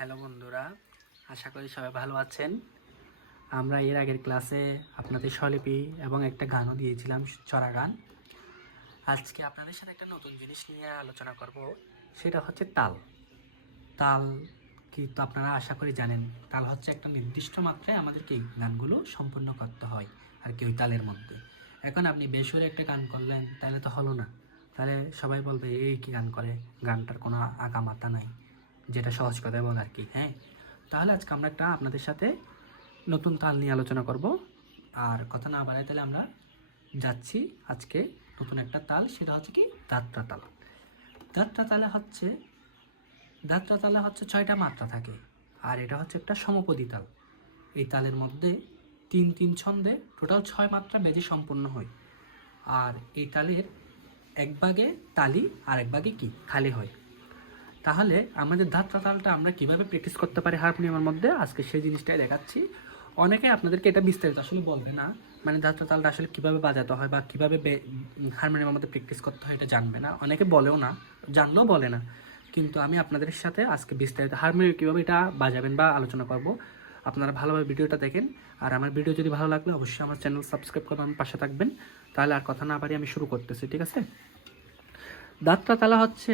Hello বন্ধুরা, আশা করি সবাই ভালো আছেন। আমরা এর আগের ক্লাসে আপনাদের স্বলিপি এবং একটা গানও দিয়েছিলাম, চড়া গান। আজকে আপনাদের সাথে একটা নতুন জিনিস নিয়ে আলোচনা করব, সেটা হচ্ছে তাল। তাল কি তো আপনারা আশা করি জানেন, তাল হচ্ছে একটা নির্দিষ্ট মাত্রায় আমাদেরকে এই গানগুলো সম্পূর্ণ করতে হয়, আর কি ওই তালের মধ্যে। এখন আপনি বেসরে একটা গান করলেন, তাহলে তো হলো না। তাহলে সবাই বলবে, এই কি গান করে? গানটার কোনো আগা মাথা নাই। যেটা সহজ কথায় বল আর কি হ্যাঁ? তাহলে আজকে আমরা একটা আপনাদের সাথে নতুন তাল নিয়ে আলোচনা করব। আর কথা না বাড়াই তাহলে আমরা যাচ্ছি আজকে নতুন একটা তাল, সেটা হচ্ছে কি? দাত্রা তাল। দাত্রা তালে হচ্ছে দাত্রা তালে হচ্ছে ছয়টা মাত্রা থাকে, আর এটা হচ্ছে একটা সমপদী তাল। এই তালের মধ্যে তিন তিন ছন্দে টোটাল ছয় মাত্রা বেজে সম্পূর্ণ হয়। আর এই তালের এক ভাগে তালি আর এক ভাগে কি? খালি হয়। তাহলে আমাদের ধাত্রা তালটা আমরা কীভাবে প্র্যাকটিস করতে পারি হারমোনিয়ামের মধ্যে? আজকে সেই জিনিসটাই দেখাচ্ছি। অনেকে আপনাদেরকে এটা বিস্তারিত আসলে বলবে না। মানে ধাত্রা তালটা আসলে কীভাবে বাজাতে হয় বা কীভাবে হারমোনিয়ামের মধ্যে প্র্যাকটিস করতে হয় এটা জানবে না। অনেকে বলেও না, জানলেও বলে না। কিন্তু আমি আপনাদের সাথে আজকে বিস্তারিত হারমোনিয়াম কীভাবে এটা বাজাবেন বা আলোচনা করব, আপনারা ভালোভাবে ভিডিওটা দেখেন। আর আমার ভিডিও যদি ভালো লাগলে অবশ্যই আমার চ্যানেল সাবস্ক্রাইব করে আমার পাশে থাকবেন। তাহলে আর কথা না পারি আমি শুরু করতেছি, ঠিক আছে? দাত্রা তালা হচ্ছে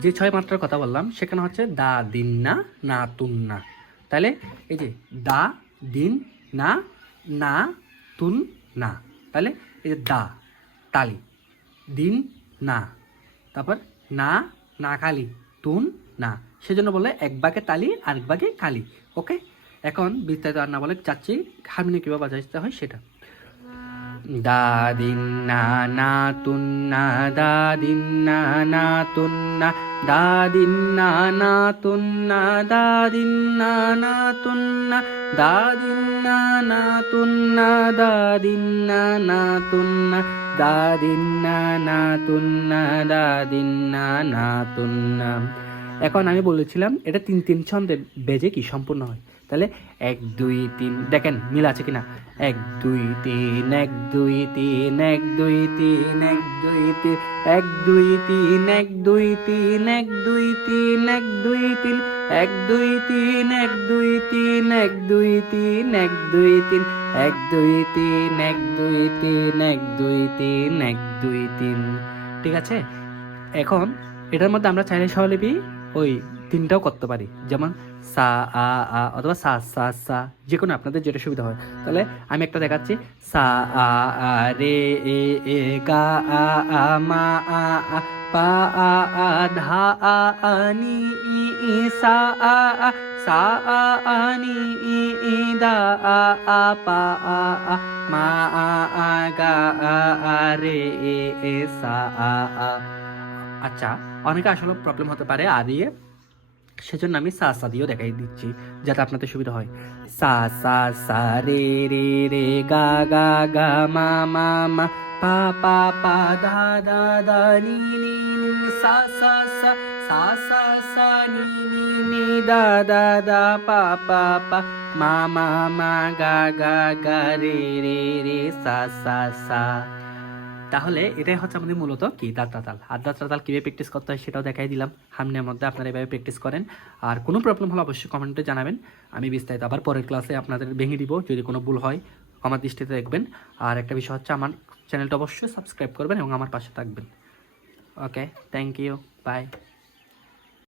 যে ছয় মাত্রার কথা বললাম, সেখানে হচ্ছে দা, দিন, না না, তুন, না। তাহলে এই যে দা, দিন, না না, তুন, না। তাহলে এই যে দা, তালি, দিন, না। তারপর না না কালি তুন, না। সেজন্য বলে এক বাগে তালি আর এক বাগে কালি ওকে? এখন বিস্তারিত আর না বলে চাচ্ছি হারমোনিয়াম কীভাবে বাজাইতে হয় সেটা। না না না না না না না না এখন আমি বলেছিলাম, এটা তিন তিন ছন্দে বেজে কি সম্পূর্ণ হয়? তাহলে এক দুই তিন দেখেন মিল আছে কিনা এক দুই তিন এক দুই তিন এক দুই তিন এক দুই তিন এক দুই তিন এক দুই তিন এক দুই তিন এক দুই তিন এক দুই তিন এক দুই তিন এক দুই তিন এক দুই তিন এক দুই তিন এক দুই তিন এক দুই তিন এক দুই তিন ঠিক আছে এখন এটার মধ্যে আমরা চাইলে সহলিপি ওই তিনটাও করতে পারি যেমন সা আ আ অথবা সা সা সা যে কোনো আপনাদের যেটা সুবিধা হয় তাহলে আমি একটা দেখাচ্ছি সা আ আ রে এ এ গা আ আ মা আ আ পা আ আ ধা আ আ নি ই ই সা আ আ সা আ আ নি ই ই দা আ আ পা আ আ মা আ আ গা আ আ রে এ এ সা আ আ আচ্ছা অনেকে আসলে প্রবলেম হতে পারে আ দিয়ে সেজন্য আমি সা সা দিয়েও দেখাই দিচ্ছি, যাতে আপনাদের সুবিধা হয়। সা সা সা রে রে রে গা গা গা মা মা মা, পা পা পা দা দা দা নি নি সা সা সা সা সা সা নি নি নি, দা দা দা পা পা পা, মা মা মা গা গা গা রে রে রে, সা সা সা। তাহলে এটাই হচ্ছে আমাদের মূলত কি দাঁতাতাল তাল আর দাঁতাতাল তাল কীভাবে প্র্যাকটিস করতে হয় সেটাও দেখাই দিলাম। সামনের মধ্যে আপনারা এভাবে প্র্যাকটিস করেন। আর কোনো প্রবলেম হলে অবশ্যই কমেন্টে জানাবেন। আমি বিস্তারিত আবার পরের ক্লাসে আপনাদের ভেঙে দিব, যদি কোনো ভুল হয় আমার দৃষ্টিতে দেখবেন। আর একটা বিষয় হচ্ছে আমার চ্যানেলটা অবশ্যই সাবস্ক্রাইব করবেন এবং আমার পাশে থাকবেন। Okay thank you by